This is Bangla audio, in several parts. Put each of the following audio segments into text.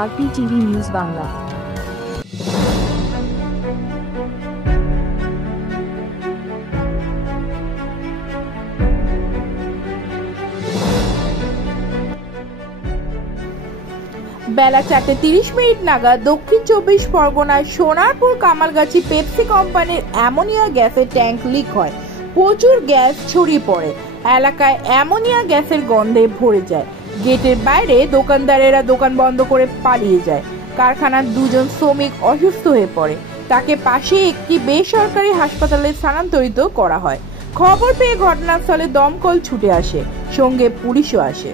RPTV news Bangla. বেলা 4:30 নাগাদ দক্ষিণ 24 পরগনার সোনারপুর কামালগাছি পেপসি কোম্পানির অ্যামোনিয়া গ্যাসের ট্যাঙ্ক লিক হয়। প্রচুর গ্যাস ছড়িয়ে পড়ে, এলাকায় অ্যামোনিয়া গ্যাসের গন্ধে ভরে যায়। গেটের বাইরে দোকানদারেরা দোকান বন্ধ করে পালিয়ে যায়। কারখানার 2 জন শ্রমিক অসুস্থ হয়ে পড়ে, তাকে পাশে একটি বেসরকারি হাসপাতালে স্থানান্তরিত করা হয়। খবর পেয়ে ঘটনাস্থলে দমকল ছুটে আসে, সঙ্গে পুলিশও আসে।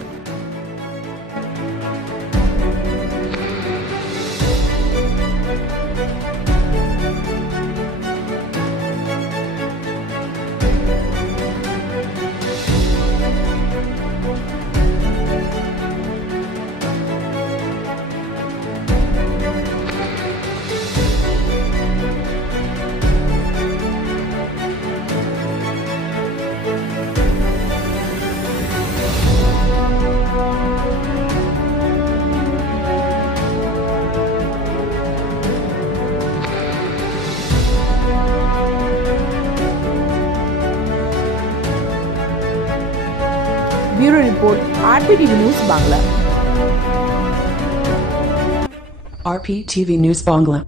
Bureau report, RPTV news Bangla. RPTV News Bangla।